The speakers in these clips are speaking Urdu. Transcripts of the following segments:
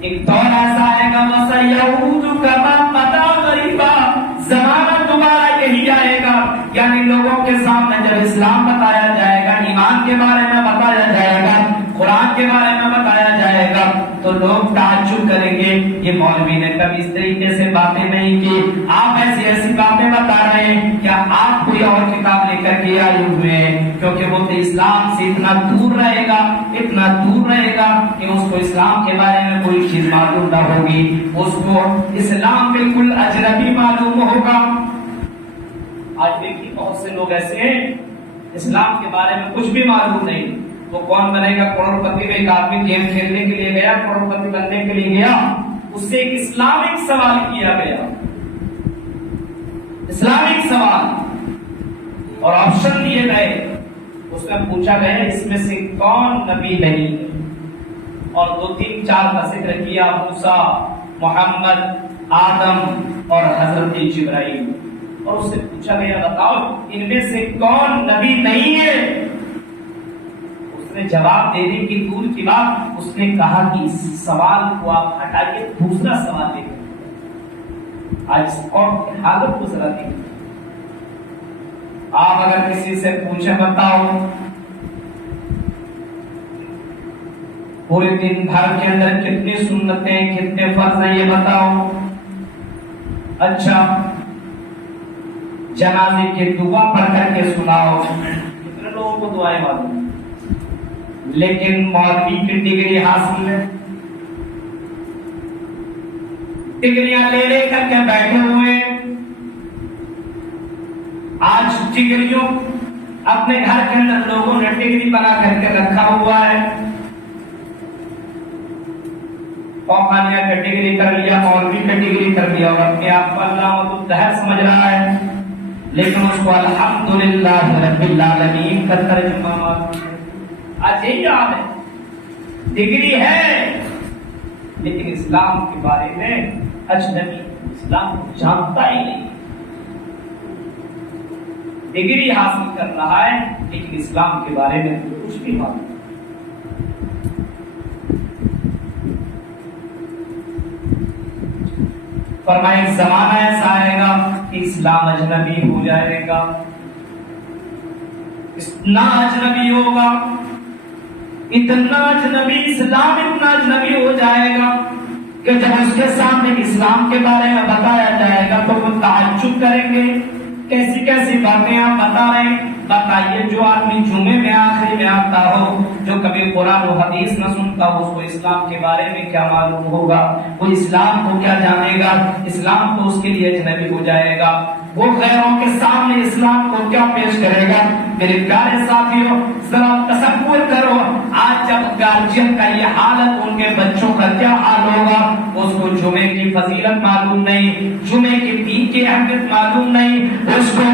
ایک دور ایسا آئے گا وَسَيَعُودُ كَمَا مَتَىٰ غَرِيبًا، زمانہ دوبارہ یہی آئے گا، یعنی لوگوں کے سامنے جب اسلام بتایا جائے گا، ایمان کے بارے میں بتایا جائے گا، قرآن کے بارے میں بتایا جائے گا، تو لوگ تعجب کریں گے یہ مولوی نے کبھی اس طریقے سے باتیں نہیں کی، آپ ایسی ایسی باتیں بتا رہے ہیں، کیا آپ کوئی اور کتاب لے کر کے آئے ہوئے ہیں؟ کیونکہ وہ تو اسلام سے اتنا دور رہے گا، اتنا دور رہے گا کہ اس کو اسلام کے بارے میں کوئی چیز معلوم نہ ہوگی، اس کو اسلام بالکل اجنبی معلوم ہوگا۔ آج دیکھیے بہت سے لوگ ایسے ہیں اسلام کے بارے میں کچھ بھی معلوم نہیں، وہ کون بنے گا کروڑ پتی میں، ایک آدمی گیم کھیلنے کے لیے گیا، کروڑ پتی بننے کے لیے گیا، اس سے ایک اسلامک سوال کیا گیا، اسلامک سوال، اور آپشن دیے گئے، اس میں پوچھا گیا اس میں سے کون نبی نہیں ہے، اور 2-3-4 کا ذکر کیا، موسیٰ، محمد، آدم اور حضرت جبرائیل، اور اس سے پوچھا گیا بتاؤ ان میں سے کون نبی نہیں ہے؟ اس نے جواب دینے کی دور کی بات، اس نے کہا کہ اس سوال کو آپ ہٹائیے، دوسرا سوال لے کر۔ آج اس قوم کی حالت کو ذرا دیکھیں، آپ اگر کسی سے پوچھیں بتاؤ پورے دن بھر کے اندر کتنی سنتیں کتنے فرض ہیں یہ بتاؤ، اچھا جنازے کی دعا پڑھ کر کے سناؤ، کتنے لوگوں کو دعائیں معلوم، لیکن مولوی کی ڈگری حاصل ہے، ڈگریاں لے لے کر کے بیٹھے ہوئے، آج ڈگریوں اپنے گھر کے اندر لوگوں نے ڈگری بنا کر کے رکھا ہوا ہے، پوخانیہ کا ڈگری کر لیا، مولوی کا ڈگری کر لیا، اور اپنے آپ کو علامۃ الدہر سمجھ رہا ہے، لیکن اس کو الحمدللہ رب العالمین کا ترجمہ آج یہی یاد ہے، ڈگری ہے لیکن اسلام کے بارے میں اجنبی، اسلام کو جانتا ہی نہیں، ڈگری حاصل کر رہا ہے لیکن اسلام کے بارے میں کچھ بھی معلوم۔ فرمائے زمانہ ایسا آئے گا کہ اسلام اجنبی ہو جائے گا، اتنا اجنبی ہوگا، اتنا اجنبی، اسلام اتنا اجنبی ہو جائے گا کہ جب اس کے سامنے اسلام کے بارے میں بتایا جائے گا تو وہ تعجب کریں گے، کیسی کیسی باتیں آپ بتا رہے ہیں، بتائیے جو آدمی جمعے میں آخری میں آتا ہو، جو کبھی قرآن و حدیث نہ سنتا ہو، اس کو اسلام کے بارے میں کیا معلوم ہوگا، وہ اسلام کو کیا جانے گا، اسلام تو اس کے لیے اجنبی ہو جائے گا، وہ غیروں کے سامنے اسلام کو کیا پیش کرے گا۔ میرے پیارے ساتھیوں ذرا تصور کرو، آج جب گارجین کا یہ حالت، ان کے بچوں کا کیا حال ہوگا، اس کو جمعے کی فضیلت معلوم نہیں، جمعے کے دین کی اہمیت معلوم نہیں، اس کو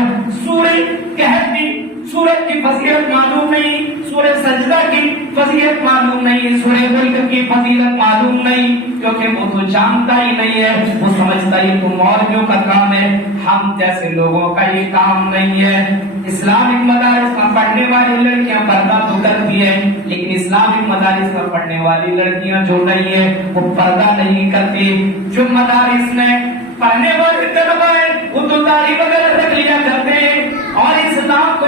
سورہ کہف کی سورت کی فضیلت معلوم نہیں، سورہ سجدہ کی فضیلت معلوم نہیں، سورہ ملک کی فضیلت معلوم نہیں، کیونکہ وہ تو جانتا ہی نہیں ہے، وہ سمجھتا ہی تو مولویوں کا کام ہے، ہم جیسے لوگوں کا یہ کام نہیں ہے۔ اسلامک مدارس میں پڑھنے والی لڑکیاں پردہ تو کرتی ہیں، لیکن اسلامک مدارس میں پڑھنے والی لڑکیاں جو نہیں ہیں وہ پردہ نہیں کرتی۔ جو مدارس میں پڑھنے والے طلبہ ہیں وہ تو داڑھی وغیرہ رکھ لیا کرتے ہیں اور اسلام کو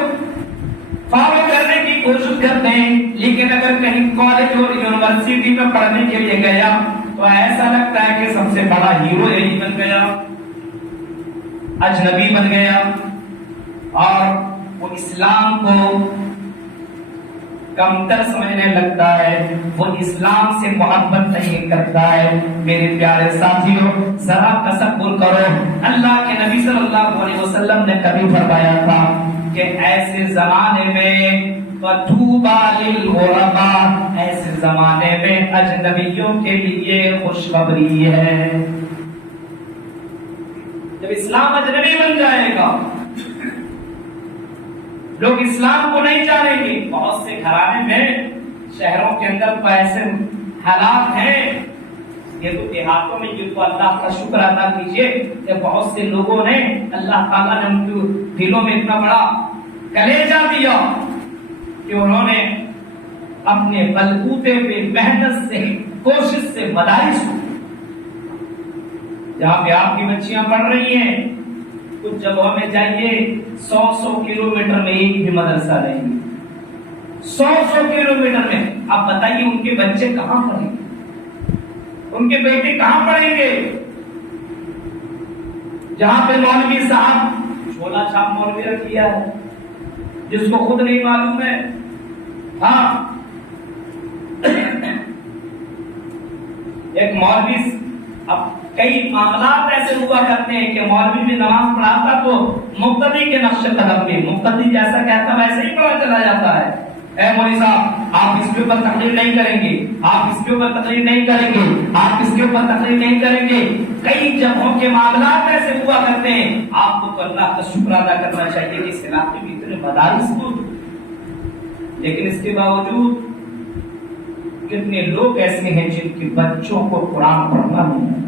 فالو کرنے کی کوشش کرتے ہیں، لیکن اگر کہیں کالج اور یونیورسٹی میں پڑھنے کے لیے گیا تو ایسا لگتا ہے کہ سب سے بڑا ہیرو یہی بن گیا، اجنبی بن گیا، اور وہ اسلام کو کمتر سمجھنے لگتا ہے، وہ اسلام سے محبت نہیں کرتا ہے۔ میرے پیارے ساتھیوں ذرا تصور کرو، اللہ کے نبی صلی اللہ علیہ وسلم نے کبھی فرمایا تھا کہ ایسے زمانے میں وَطُوبَى لِلْغُرَبَاء، ایسے زمانے میں اجنبیوں کے لیے خوشخبری ہے۔ جب اسلام اجنبی بن جائے گا، لوگ اسلام کو نہیں جانیں گے، بہت سے گھرانے میں شہروں کے اندر تو ایسے حالات ہیں، یہ تو دیہاتوں میں، یہ تو اللہ کا شکر ادا کیجئے کہ بہت سے لوگوں نے، اللہ تعالیٰ نے ان کے دلوں میں اتنا بڑا کلیجہ دیا کہ انہوں نے اپنے بلبوتے پہ محنت سے کوشش سے مدارس کو، جہاں پہ آپ کی بچیاں پڑھ رہی ہیں، کچھ جگہوں میں جائیے 100 کلومیٹر میں ایک بھی مدرسہ نہیں، 100 کلومیٹر میں۔ آپ بتائیے ان کے بچے کہاں پڑھیں گے، ان کے بیٹے کہاں پڑھیں گے؟ جہاں پہ مولوی صاحب جھولا چھاپ مولوی رکھ دیا ہے، جس کو خود نہیں معلوم ہے۔ ہاں، ایک مولوی، اب کئی معاملات ایسے ہوا کرتے ہیں کہ مولوی بھی نماز پڑھاتا تو مقتدی کے نقش قدم پہ، مقتدی جیسا کہتا ویسے ہی پڑھا چلا جاتا ہے۔ اے مولوی صاحب، آپ اس کے اوپر تقریر نہیں کریں گے، آپ اس کے اوپر تقریر نہیں کریں گے، آپ اس کے اوپر تقریر نہیں کریں گے۔ کئی جگہوں کے معاملات ایسے ہوا کرتے ہیں، آپ کو اللہ کا شکر ادا کرنا چاہیے کہ اس علاقے میں اتنے مدارس موجود، لیکن اس کے باوجود کتنے لوگ ایسے ہیں جن کے بچوں کو قرآن پڑھنا نہیں آتا،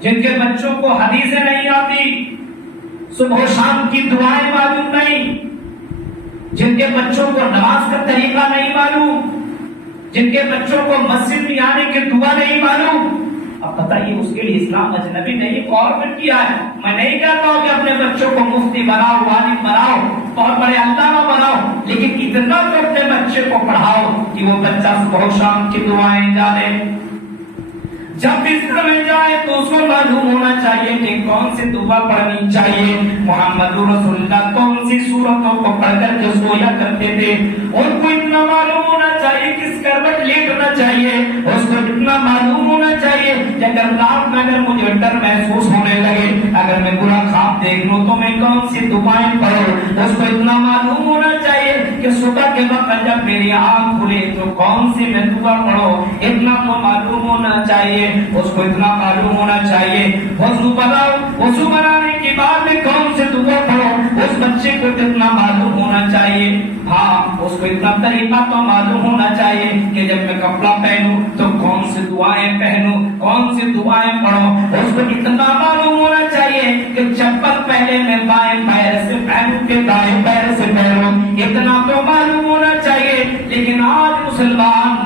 جن کے بچوں کو حدیثیں نہیں آتی، صبح و شام کی دعائیں معلوم نہیں، جن کے بچوں کو نماز کا طریقہ نہیں معلوم، جن کے بچوں کو مسجد میں آنے کی دعا نہیں معلوم۔ اب بتائیے اس کے لیے اسلام اجنبی نے یہ گورنمنٹ کیا ہے۔ میں نہیں کہتا ہوں کہ اپنے بچوں کو مفتی بناؤ، عالم بناؤ، بہت بڑے علامہ بناؤ، لیکن اتنا تو اپنے بچے کو پڑھاؤ کہ وہ بچہ صبح و شام کی دعائیں جانے، جب بستر میں جائے تو اس کو معلوم ہونا چاہیے کہ کون سی دعا پڑھنی چاہیے۔ محمد رسول اللہ کون سی سورتوں کو پڑھ کر کے سویا کرتے تھے، ان کو اتنا معلوم ہونا چاہیے کس کروٹ لیٹنا چاہیے، اس کو اتنا معلوم ہونا چاہیے کہ اگر رات میں اگر مجھے ڈر محسوس ہونے لگے، اگر میں برا خواب دیکھ لوں تو میں کون سی دعائیں پڑھوں۔ اس کو اتنا معلوم ہونا چاہیے کہ صبح کے وقت جب میری آنکھ کھلے تو کون سی میں دعا پڑھوں، اتنا تو معلوم ہونا چاہیے۔ اس کو اتنا معلوم ہونا چاہیے وضو بناؤ، وضو بنانے کے بعد میں کون سے دعا پڑھو، اس بچے کو اتنا معلوم ہونا چاہیے۔ ہاں، اس کو اتنا طریقہ تو معلوم ہونا چاہیے کہ جب میں کپڑا پہنوں تو کون سی دعائیں پہنوں، کون سی دعائیں پڑھوں۔ اس کو اتنا معلوم ہونا چاہیے کہ چپل پہلے میں بائیں پیر سے پہنوں کہ دائیں پیر سے پہنوں، اتنا تو معلوم ہونا چاہیے۔ لیکن آج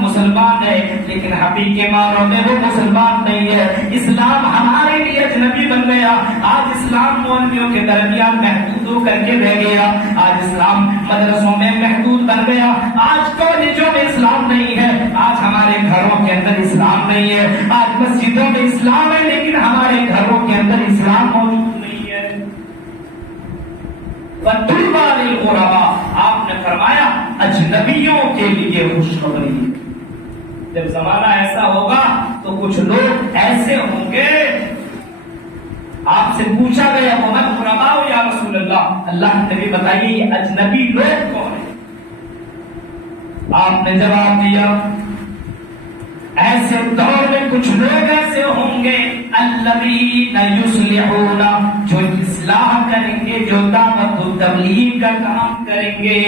مسلمان ہے، لیکن حقیقی معنوں میں وہ مسلمان نہیں ہے۔ اسلام ہمارے لیے اجنبی بن گیا۔ آج اسلام مولویوں کے درمیان محدود ہو کر کے رہ گیا، آج اسلام مدرسوں میں محدود بن گیا، آج کالجوں میں اسلام نہیں ہے، آج ہمارے گھروں کے اندر اسلام نہیں ہے، آج مسجدوں میں اسلام ہے لیکن ہمارے گھروں کے اندر اسلام موجود نہیں ہے۔ وَطُوبَى لِلْغُرَبَاء، آپ نے فرمایا اجنبیوں کے لیے خوشخبری۔ جب زمانہ ایسا ہوگا تو کچھ لوگ ایسے ہوں گے، آپ سے پوچھا گیا وَمَنْ غُرَبَاءُ یا رسول اللہ، اللہ کے نبی بتائیے یہ اجنبی لوگ کون ہیں؟ آپ نے جواب دیا ایسے دور میں کچھ لوگ ایسے ہوں گے الذین یصلحون، جو اصلاح کریں گے، جو دعوت و تبلیغ کا کام کریں گے،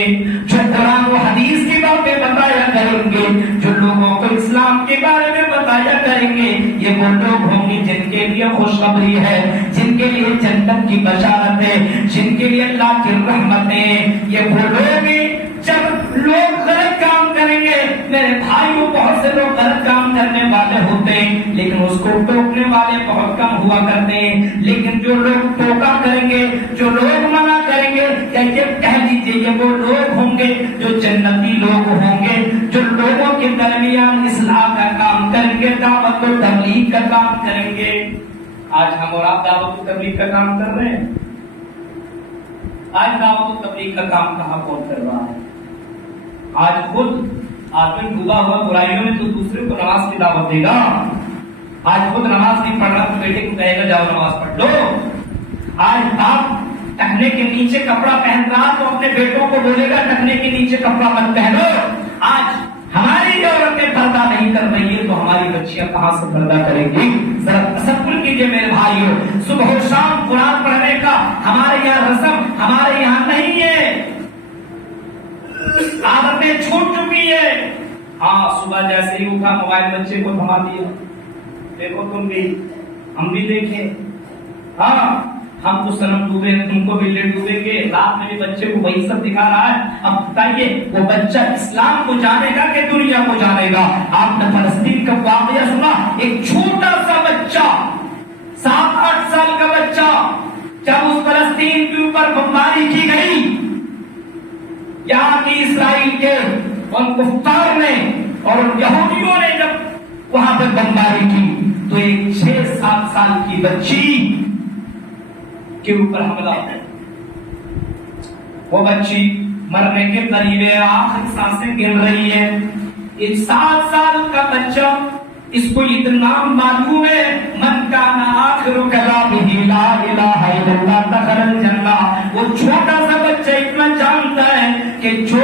جو قرآن و حدیث کی باتیں بتایا کریں گے، جو لوگوں کو اسلام کے بارے میں بتایا کریں گے۔ یہ وہ لوگ ہوں گے جن کے لیے خوشخبری ہے، جن کے لیے جنت کی بشارت ہے، جن کے لیے اللہ کی رحمتیں۔ یہ وہ لوگ ہیں جب لوگ غلط کام کریں گے، میرے بھائیوں بہت سے لوگ غلط کام کرنے والے ہوتے ہیں لیکن اس کو ٹوکنے والے بہت کم ہوا کرتے ہیں، لیکن جو لوگ ٹوکا کریں گے، جو لوگ منع کریں گے، یہ کہہ لیجیے یہ وہ لوگ ہوں گے جو جنتی لوگ ہوں گے، جو لوگوں کے درمیان اصلاح کا کام کریں گے، دعوت و تبلیغ کا کام کریں گے۔ آج ہم اور آپ دعوت و تبلیغ کا کام کر رہے ہیں؟ آج دعوت و تبلیغ کا کام کہاں کون کر رہا ہے؟ آج خود آدمی ڈوبا ہوا برائیوں میں تو دوسرے کو نماز کی دعوت دے گا۔ آج خود نماز نہیں پڑھ رہا تو بیٹے کو کہے گا جاؤ نماز پڑھ لو۔ آج باپ ٹخنے کے نیچے کپڑا پہن رہا تو اپنے بیٹوں کو بولے گا ٹخنے کے نیچے کپڑا مت پہنو۔ آج ہماری عورتیں پردہ نہیں کر رہی ہے تو ہماری بچیاں کہاں سے پردہ کریں گی؟ ذرا تصور کیجیے میرے بھائیوں، صبح و شام قرآن پڑھنے کا ہمارے یہاں رسم ہمارے یہاں نہیں ہے، عادتیں چھوٹ چکی ہے۔ ہاں، صبح جیسے ہی اٹھا موبائل بچے کو تھما دیا، دیکھو تم بھی، ہم بھی دیکھیں۔ ہاں، ہم تو سنم ڈوبے تم کو بھی لے ڈوبے گے. رات میں بھی بچے کو وہی سب دکھا رہا ہے. اب بتائیے وہ بچہ اسلام کو جانے گا کہ دنیا کو جانے گا؟ آپ نے فلسطین کا واقعہ سنا. ایک چھوٹا سا بچہ 7-8 سال کا بچہ جب اس فلسطین کے اوپر بمباری کی گئی، یہاں کی اسرائیل کے ان کفار نے اور ان یہودیوں نے جب وہاں پہ بمباری کی تو ایک 6-7 سال کی بچی کے اوپر حملہ ہوا. وہ بچی مرنے کے قریب ہے، آخری سانسیں گر رہی ہے. ایک 7 سال کا بچہ، اس کو اتنا معلوم ہے من کان آخر کلامہ لا الہ الا اللہ دخل الجنہ. وہ چھوٹا سا بچہ اتنا جانتا ہے کہ جو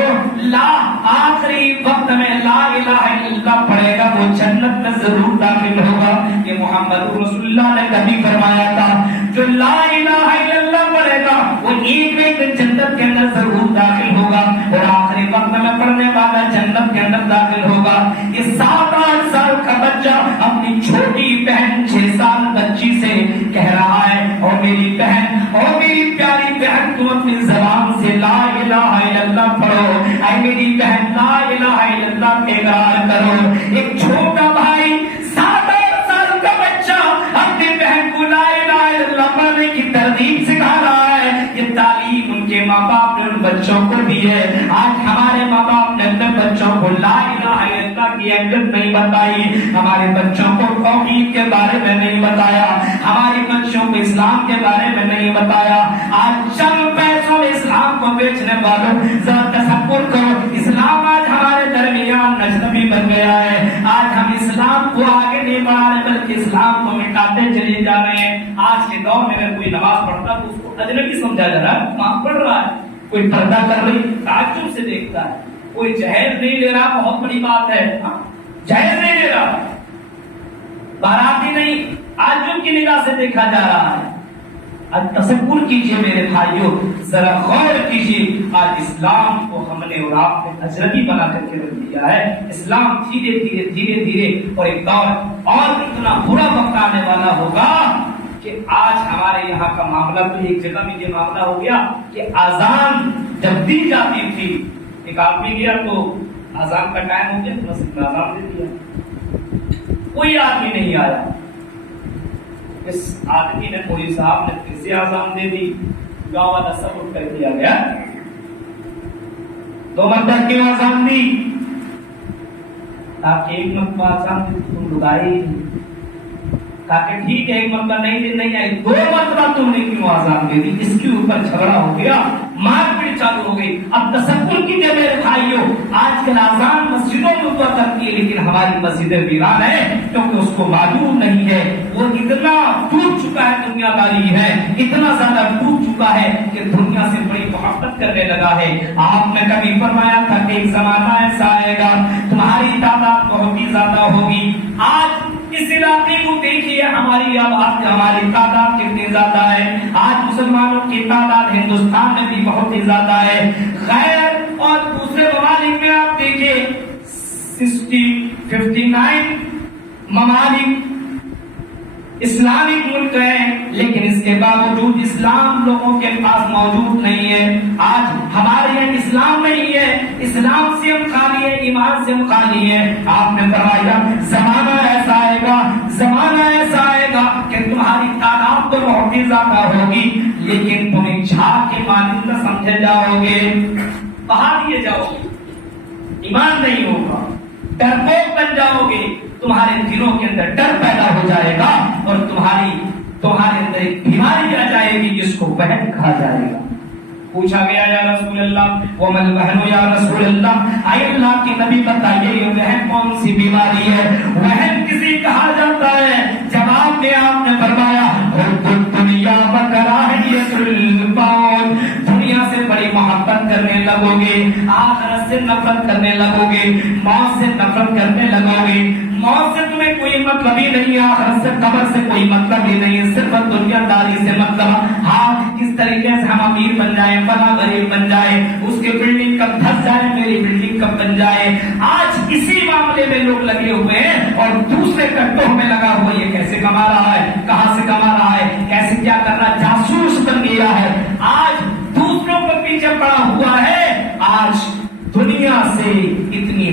آخری وقت میں لا الہ الا اللہ پڑھے گا وہ جنت میں ضرور داخل ہوگا. یہ محمد رسول اللہ نے کبھی فرمایا تھا جو لا الہ الا اللہ پڑھے گا وہ ایک دن جنت کے اندر ضرور داخل ہوگا، اور آخری وقت میں پڑھنے والا جنت کے اندر داخل ہوگا. یہ 7-8 سال کا بچہ اپنی چھوٹی بہن 6 سال بچی سے کہہ رہا ہے اور میری بہن اور میری پیاری بہن تم اپنی زبان سے لا الہ الا اللہ پڑھو. اے میری بہن لا الہ الا اللہ کا اقرار کرو. ایک چھوٹا بھائی 7-8 سال کا بچہ اپنی بہن کو لا الہ الا اللہ پڑھنے کی ترغیب سکھا رہا ہے. یہ تعلیم ان کے ماں باپ نے ان بچوں کو دی ہے. آج ہمارے ماں باپ نے اپنے بچوں کو لا الہ الا اللہ کی اہمیت نہیں بتائی، ہمارے بچوں کو توحید کے بارے میں نہیں بتایا، ہمارے بچوں کو اسلام کے بارے میں نہیں بتایا. آج چند پیسوں میں اسلام کو بیچنے والوں ذرا تصور کرو، اسلام آج ہمارے درمیان اجنبی بن گیا ہے. آج ہم اسلام کو آگے نہیں بڑھا رہے بلکہ اسلام کو مٹاتے چلے جا رہے ہیں. آج کے دور میں اگر کوئی نماز پڑھتا تو اس کو اجنبی سمجھا جا رہا ہے. نماز پڑھ رہا ہے، کوئی پردہ کر رہی تعجب سے دیکھتا ہے، کوئی جہیز نہیں لے رہا، بہت بڑی بات ہے. جہیز نہیں لے رہا، باراتی نہیں، تعجب کی نگاہ سے دیکھا جا رہا ہے. اب تصور کیجئے میرے بھائیوں، ذرا غور کیجئے. آج اسلام کو ہم نے اور آپ نے اجنبی بنا کر کے رکھ دیا ہے. اسلام دھیرے دھیرے دھیرے دھیرے اور ایک دور اور اتنا برا وقت آنے والا ہوگا کہ آج ہمارے یہاں کا معاملہ تو ایک جگہ میں یہ معاملہ ہو گیا کہ اذان جب دی جاتی تھی، ایک آدمی گیا تو اذان کا ٹائم ہو گیا تو مسجد میں اذان دے دیا، کوئی آدمی نہیں آیا. اس آدمی نے پولیس صاحب نے پھر سے اذان دے دی، گاؤں والا سب اٹھ کر دیا گیا 2 مرتبہ کیوں اذان دی؟ تاکہ ایک مرتبہ اذان دی تم لگائی، تاکہ ٹھیک ہے ایک مرتبہ نہیں آئی، 2 مرتبہ تم نے کیوں اذان دے دی؟ اس کے اوپر جھگڑا ہو گیا، مار پیٹ چالو ہو گئی. اب تصور کیجیے میرے بھائیوں، آج کل اذان مسجدوں میں ہوا کرتی ہے لیکن ہماری مسجدیں ویران ہیں کیونکہ اس کو معلوم نہیں ہے. وہ اتنا ٹوٹ چکا ہے، دنیا داری ہے اتنا زیادہ ٹوٹ چکا ہے کہ دنیا سے بڑی محبت کرنے لگا ہے. آپ نے کبھی فرمایا تھا کہ ایک زمانہ ایسا آئے گا تمہاری تعداد بہت ہی زیادہ ہوگی. آج اس علاقے کو دیکھیے، ہماری آبادی ہماری تعداد کتنی زیادہ ہے. آج مسلمانوں کی تعداد ہندوستان میں بھی بہت ہی زیادہ ہے. غیر اور دوسرے ممالک میں آپ دیکھیے 59 ممالک اسلامک ملک ہیں لیکن اس کے باوجود اسلام لوگوں کے پاس موجود نہیں ہے. آج ہمارے یہاں اسلام نہیں ہے، اسلام سے ہم خالی ہے، ایمان سے ہم خالی ہے. آپ نے فرمایا زمانہ ایسا آئے گا کہ تمہاری تعداد تو بہت ہی زیادہ ہوگی لیکن تم ایک جھاگ کے مانند سمجھے جاؤ گے، بہا دیے جاؤ گے، ایمان نہیں ہوگا، ڈرپوک بن جاؤ گے. تمہارے دلوں کے اندر ڈر پیدا ہو جائے گا اور تمہارے اندر ایک بیماری آ جائے گی جس کو وہن کہا جائے گا. پوچھا گیا یا رسول اللہ ومن وہن یا رسول اللہ، اے اللہ کے نبی بتائیے یہ وہن کون سی بیماری ہے؟ وہن کسی کہا جاتا ہے؟ جواب میں آپ نے فرمایا دنیا وکراہیت الموت، دنیا سے بڑی محبت کرنے لگو گے، آخرت سے نفرت کرنے لگو گے، موت سے نفرت کرنے لگو گے. موت سے تمہیں کوئی مطلب ہی نہیں، آخرت سے قبر سے کوئی مطلب ہی نہیں، صرف دنیا داری سے مطلب. ہاں کس طریقے سے ہم امیر بن جائیں، فلاں غریب بن جائے، اس کی بلڈنگ کب دھس جائے، میری بلڈنگ کب بن جائے. آج اسی معاملے میں لوگ لگے ہوئے ہیں اور دوسرے کٹوں میں لگا ہوا یہ کیسے کما رہا ہے، کہاں سے کما رہا ہے، کیسے کیا کر رہا ہے، جاسوس